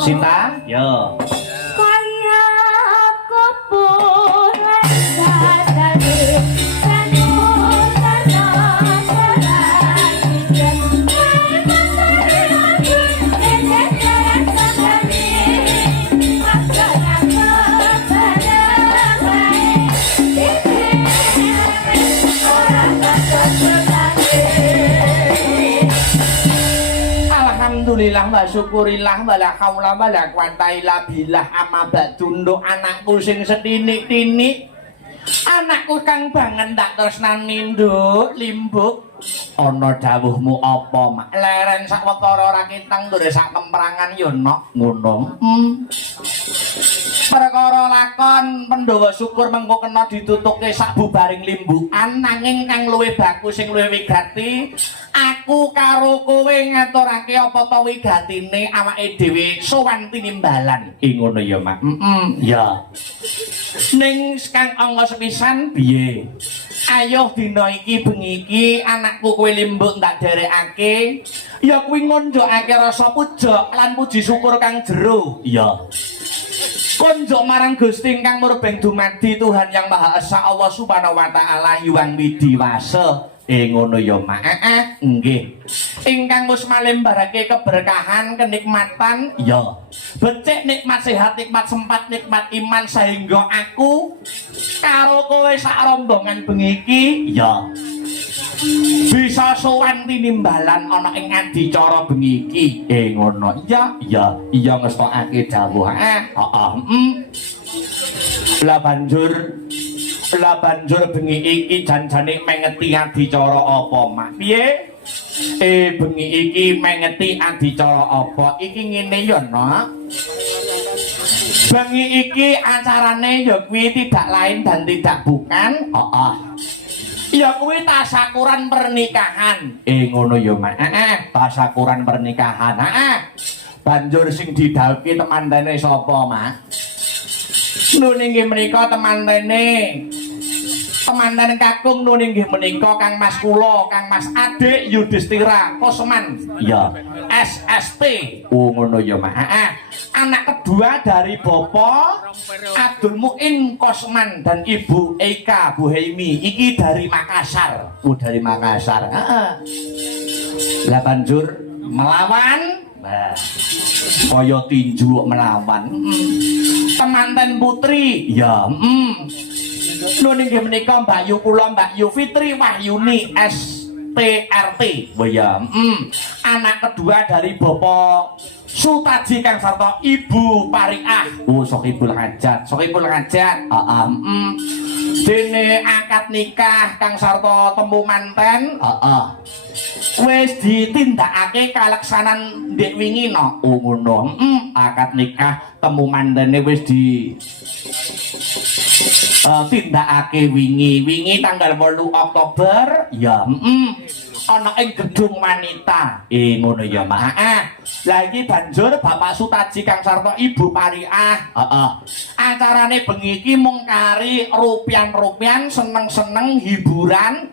Sinta, yo. Kaya kepulan sadari Alhamdulillah wa syukurillah wa la haula wa la quwata illa billah amma ba'dunduk anakku sing setinik-tinik anakku kang banget ndak tresnani nduk limbuk ana dawuhmu apa mak leren sawetara ora kitang ndure sak kemprangan yo nok ngono perkara lakon Pandhawa syukur mengko kena ditutukke sak bubaring limbukan nanging kang luwih bagus sing luwih wigati aku karo kowe ngaturake apa to wigatine awake dhewe sowan tinimbalan ngono ya mak ya ning kang angga sepisan piye ayo dina iki bengi iki anakku kowe limbuk ndak derekake ya kuwi ngonjokake rasa puja lan puji syukur kang jero iya konjok marang Gusti ingkang murbeng dumadi Tuhan yang Maha Esa Allah Subhanahu wa taala yuwang widiwasa ngono ya mak nggih ingkang wis malembarake keberkahan kenikmatan ya becik nikmat sehat nikmat sempat nikmat iman sehingga aku karo kowe sak rombongan bengi iki ya bisa sowan tinimbalan ana ing adicara bengi iki ngono iya ngestokake dawuh lah banjur bengi iki janjane mengeti adicara apa mak piye bengi iki mengeti adicara apa iki ngene ya nak bengi iki acarane ya kuwi tidak lain dan tidak bukan ya kuwi tasakuran pernikahan ngono ya mak tasakuran pernikahan banjur sing didhawuhi temandane sapa mak nuning nggih menika temanten kakung nuning nggih menika Kang Mas kula Kang Mas Adik Yudhistira Kosman ya SST ngono ya mak anak kedua dari Bapak Abdul Muin Kosman dan Ibu Eka Bu Heimi iki dari Makassar dari Makassar lah banjur melawan kaya tinju melawan temanten putri ya nuning nggih menika Mbak Yu kula Mbak Yu Fitri Wahyuni STRT ya anak kedua dari Bapak Sutaji Kang sarta Ibu Pariah Sohibul Hajat dene akad nikah Kang sarta temu manten wis ditindakake kaleksanan ndek wingi no ngono akad nikah temu mantene wis di tindakake wingi tanggal 8 Oktober ya ana ing gedung wanita ngono ya mak lagi banjur Bapak Sutaji Kang sarta Ibu Pariah acarane bengi iki mung kari rupian seneng-seneng hiburan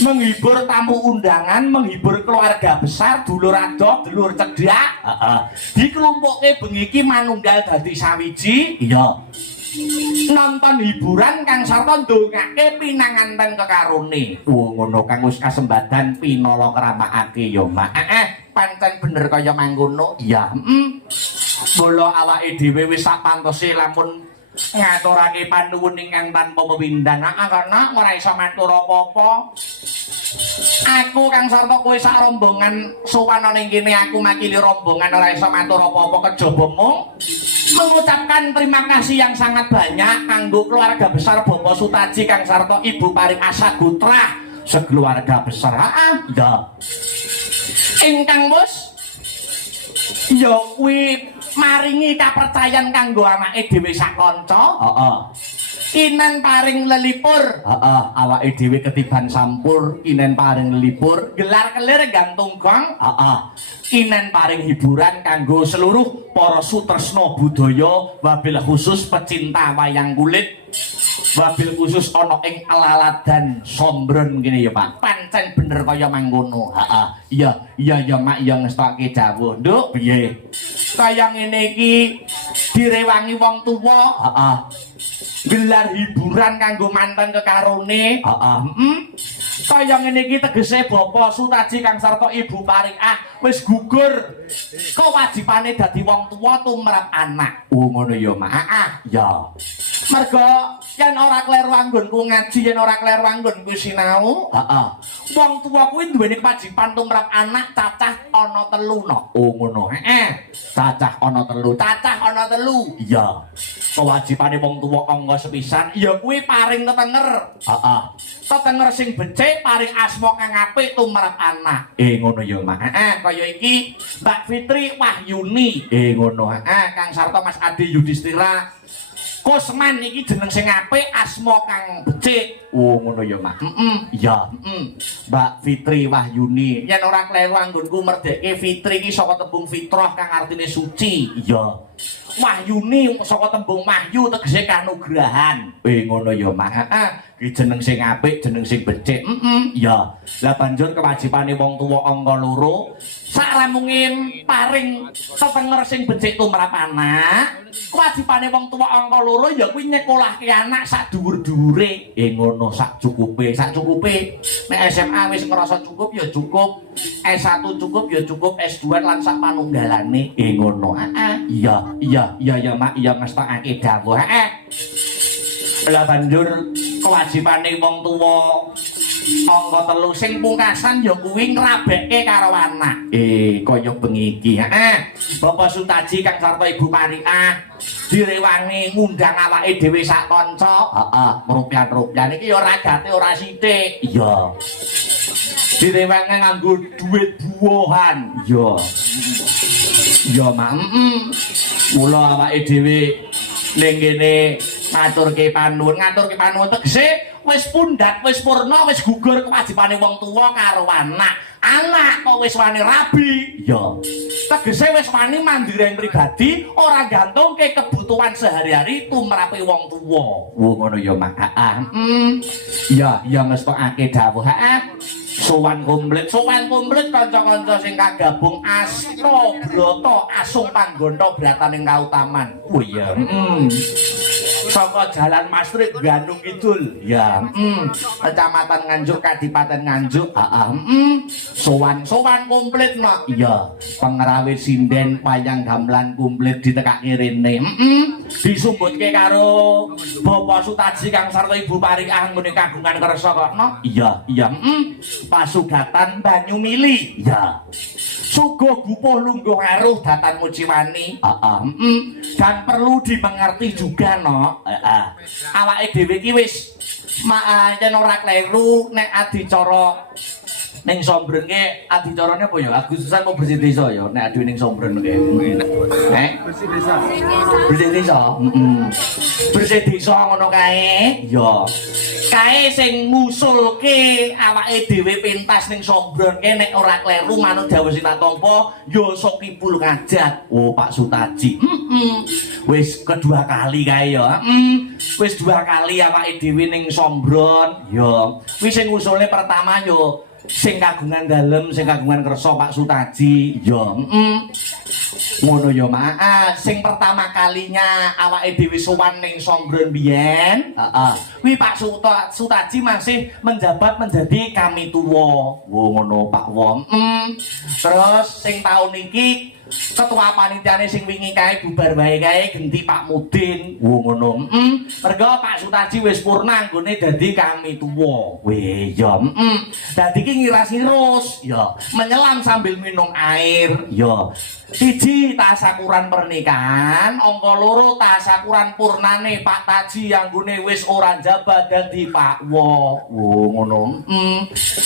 menghibur tamu undangan menghibur keluarga besar dulur adoh dulur cedhak dikelumpukke bengi iki manunggal dadi sawiji iya nonton hiburan Kang sarta ndongake pinanganten kekarone ngono Kang wis kasembadan pinala kramakake ya mak pancen bener kaya mangkono iya mula awake dhewe wis sak pantose lamun ngaturake panuwun ingkang tanpa pepindhan. Karena ora iso matur apa-apa. Aku Kang Sarta kowe sak rombongan sowan ning kene aku makili rombongan ora iso matur apa-apa kejaba mung mengucapkan terima kasih yang sangat banyak kanggo keluarga besar Bapak Sutaji Kang Sarta Ibu Paring Asagutra sekeluarga besar. Ya. Ingkang wis ya kuwi maringi kapercayan kanggo anake dhewe sak kanca. Heeh. Kinen paring lelipur. Heeh, awake dhewe ketiban sampur, kinen paring lelipur, gelar kelir gantung gong. Heeh. Kinen paring hiburan kanggo seluruh para sutresna budaya, wabil khusus pecinta wayang kulit. Wabil khusus ana ing Alaladan Sombron ngene ya Pak. Pancen bener kaya mangkono. Heeh. Iya Mak ya ngestokke dawuh. Nduk piye? Kaya ngene iki direwangi wong tuwa. Heeh. Gelar hiburan kanggo mantan kekarone. Heeh. Kaya ngene iki tegese Bapak Sutaji Kang Sarta Ibu Paring wis gugur kewajibane dadi wong tuwa tumrap anak. Oh ngono ya Mak. Ya. Mergo yen ora kleru anggonku ngaji, yen ora kleru anggonku sinau, heeh. Wong tuwa kuwi duweni kewajiban tumrap anak cacah ana 3 no. Oh ngono. Heeh. Cacah ana 3. Cacah ana 3. Iya. Kewajibane wong tuwa angga sepisan ya kuwi paring tetenger. Heeh. Tetenger sing becik paring asma kang apik tumrap anak. Ngono ya Mak. Heeh, kaya iki Mbak Fitri Wahyuni. Ngono. Heeh, Kang Sarta Mas Adi Yudhistira Kusman iki jeneng sing apik, asma kang becik. Oh ngono ya Mak. Iya, Mbak Fitri Wahyuni. Yen ora kleru anggonku merdeke Fitri iki saka tembung fitrah kang artine suci. Iya. Wahyuni saka tembung wahyu tegese kanugrahan. Ngono ya Mak. Heeh, iki jeneng sing apik, jeneng sing becik. Iya. Lah banjur kewajibane wong tuwa angka 2 saramungin paring tetenger sing becik tumrap anak. Kewajibane wong tuwa angka 2 ya kuwi nyekolahke anak sak dhuwur-dhuwure. Ngono sak cukupe. Nek SMA wis ngrasa cukup ya cukup. S1 cukup ya cukup, S2 lan sak panunggalane. Ngono. Iya Mak, iya ngestokake dawuh. Lah banjur kewajibane wong tuwa angka 3 sing pungkasan ya kuwi ngrabekke karo anak. Kaya bengi iki. Bapak Sutaji Kang Sarta Ibu Paring direwangi ngundang awake dhewe sak kanca. Heeh, rupiah-rupiah iki ya ragate ora sithik. Iya. Direwangi nganggo dhuwit buwohan. Iya. Iya Mak. Mula awake dhewe ning kene ngaturke panuwun tegese wis pundhat, wis purna, wis gugur kewajibane wong tuwa karo anak. Anak kok wis wani rabi, ya. Tegese wis wani mandiri pribadi, ora gantungke kebutuhan sehari-hari tumrape wong tuwa. Oh ngono ya Mak. Iya ngestokake dawuh. Sowan komplit kanca-kanca sing kagabung Astra Brata Asung Pangganta Brataning Kautaman. Oh iya. Saka Jalan Masrik Bandung Kidul. Ya. Kecamatan Nganjuk Kadipaten Nganjuk. Sowan komplit no. Iya. Pengrawit sinden wayang gamelan komplit ditekake rene. Disumbutke karo Bapak Sutaji Kang Sarta Ibu Paring nggone kagungan kersa kok no. Iya. Pasugatan Banyumili. Ya. Sugo gupuh lungguh aruh datan Muciwani. Dan perlu dimengerti juga no. Awake dhewe iki wis yen ora kleru nek adicara ning Sombron ki adicarane apa ya? Agustusan mau bersih desa ya nek adewe ning Sombron ki. Bersih desa. Bersih desa. Bersih desa ngono kae. Ya. Kae sing ngusulke awake dhewe pentas ning Sombron ki nek ora kleru manut dawuh Sinatompa ya Sokipul ngajak. Oh Pak Sutaji. Wis kedua kali kae ya. Wis 2 kali awake dhewe ning Sombron. Ya. Kuwi sing ngusulne pertama yo sing kagungan dalem, sing kagungan kersa Pak Sutaji. Ya. Ngono ya Mak. Sing pertama kalinya awake dhewe sowan ning Sombron biyen, kuwi Pak Sutaji masih menjabat menjadi kami tuwa. Oh ngono Pak Wong. Terus sing taun iki ketua panitiane sing wingi kae bubar wae kae genti Pak Mudin. Ngono. Mergo Pak Sutaji wis purna anggone dadi kami tuwa. Weh, ya. Dadi ki ngiras-irus, ya. Menyelam sambil minum air, ya. Siji tasakuran pernikahan, angka loro tasakuran purnane Pak Taji anggone wis ora jabat dadi Pak Wo. Ngono.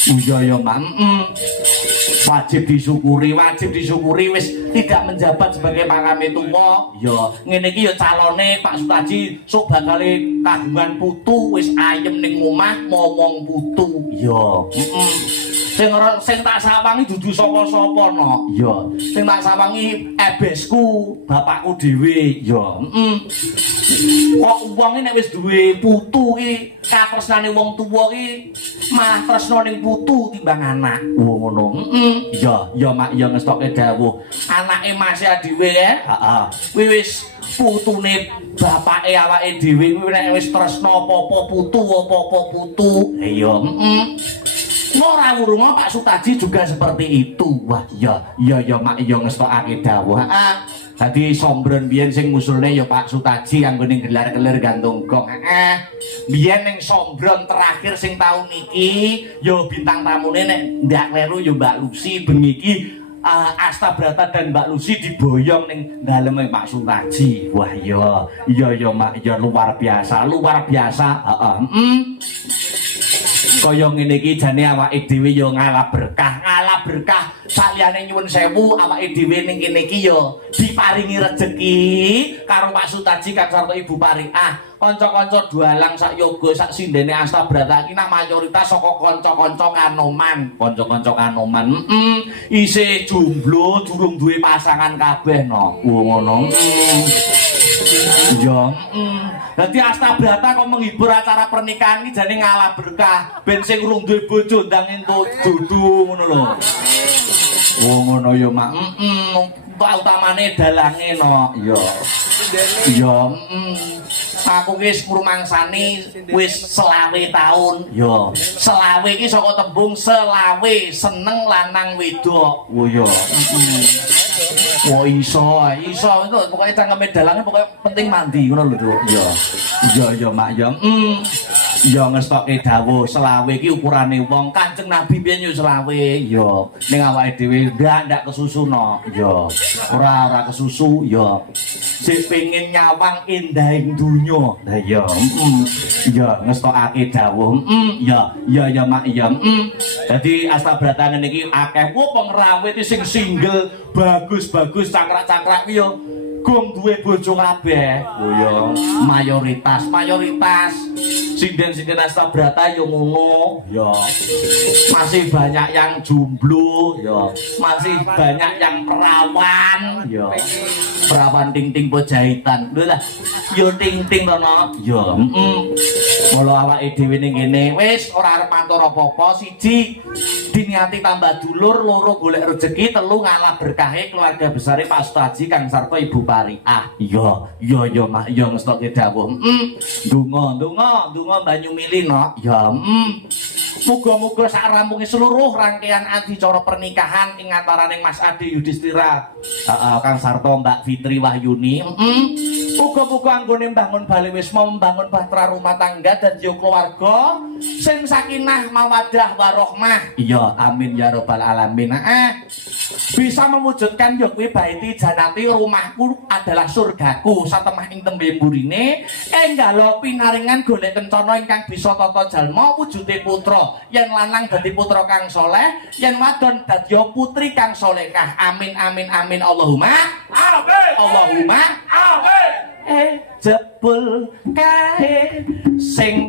Iya ya, Mak. Wajib disyukuri wis tidak menjabat sebagai pangame tuwa. Ya, ngene iki ya calone Pak Sutaji sok bakale kagungan putu wis ayem ning omah momong putu. Ya. Sing tak sawangi dudu sapa-sapa no. Ya, sing tak sawangi ebesku, bapakku dhewe. Ya, Kok wong nek wis duwe putu ki, katresnane wong tuwa ki malah tresno ning putu timbang anak. Ngono. Ya, ya Mak, ya ngestoke dawuh. Anake Mas dhewe ya. Heeh. Kuwi wis putune bapake awake dhewe kuwi nek wis tresno apa-apa putu. Ya, ora wurunga Pak Sutaji juga seperti itu. Wah, ya Mak, ya ngestokake dawuh. Heeh. Dadi sombron biyen sing ngusulne ya Pak Sutaji anggone gelar-gelar gantung gong. Heeh. Biyen ning sombron terakhir sing taun iki ya bintang tamune nek ndak kleru ya Mbak Lucy bengi iki Asta Brata dan Mbak Lucy diboyong ning daleme Pak Sutaji. Wah, ya Mak, ya luar biasa. Heeh. Kaya ngene iki jane awake dhewe ya ngalah berkah. Saliyane nyuwun sewu awake dhewe ning kene iki ya diparingi rejeki karo Pak Sutaji Kang Sarto Ibu Pariah. Kanca-kanca dualang sak yoga sak sindene Asta Brata iki nak mayoritas saka kanca-kanca Kanoman. Isih jomblo, durung duwe pasangan kabeh no. Ngono. Ya, dadi Asta Brata kok menghibur acara pernikahan iki jane ngalah berkah. Ben sing urung duwe bojo ndang entuk dudu ngono lho. Ngono ya Mak. Utamane dalange no. Ya, aku wis ngrumangsani wis 20 taun. Ya, 20 iki saka tembung selawe, seneng lanang wedok. Oh ya. Oh iso itu pokoknya cangkeme dalange pokoknya penting mandi ngono lho. Ya Mak ya. Ya ngestoke dawuh 20 iki ukurane wong Kanjeng Nabi biyen yo 20 ya. Ning awake dhewe ndak kesusu no. Ya. Ora kesusu ya. Sing pengin nyawang endahing donya. Lah ya. Ya ngestokake dawuh. Ya Mak ya. Dadi Asta Brata ngene iki akeh pengrawit sing single bagus cangkrak-cangkrak ki yo gong duwe bojo kabeh. Oh ya, mayoritas sinden Asta Brata yo ngono. Ya. Masih banyak yang jomblo, ya. Masih banyak yang perawan, ya. Perawan ting-ting pojahitan. Lho lah, yo ting-ting to no. Ya, Mula awake dhewe ning kene wis ora arep matur apa-apa. Siji diniati tambah dulur, loro golek rezeki, telu ngalah berkahe keluarga besare Pak Sutaji Kang Sarto Ibu Pariah. Ya Mak, ya ngestoke dawuh. Ndonga banyu mili no. Ya. Muga-muga sak rampunge seluruh rangkaian adicara pernikahan ing antaraning Mas Adi Yudhistira, Kang Sarto, Mbak Fitri Wahyuni. Muga-muga anggone mbangun bali wisma, membangun bahtera rumah tangga dan yo keluarga sing sakinah mawaddah warahmah. Iya, amin ya rabbal alamin. Bisa mewujudkan yo kuwi baiti janati, rumahku adalah surgaku, satemah ing tembe mburine enggalo pinaringan golek kencana ingkang bisa tata jalma wujude putra. Yen lanang dadi putra kang saleh, yen wadon dadi putri kang salehah. Amin Allahumma amin. Allahumma amin. Jebul kae sing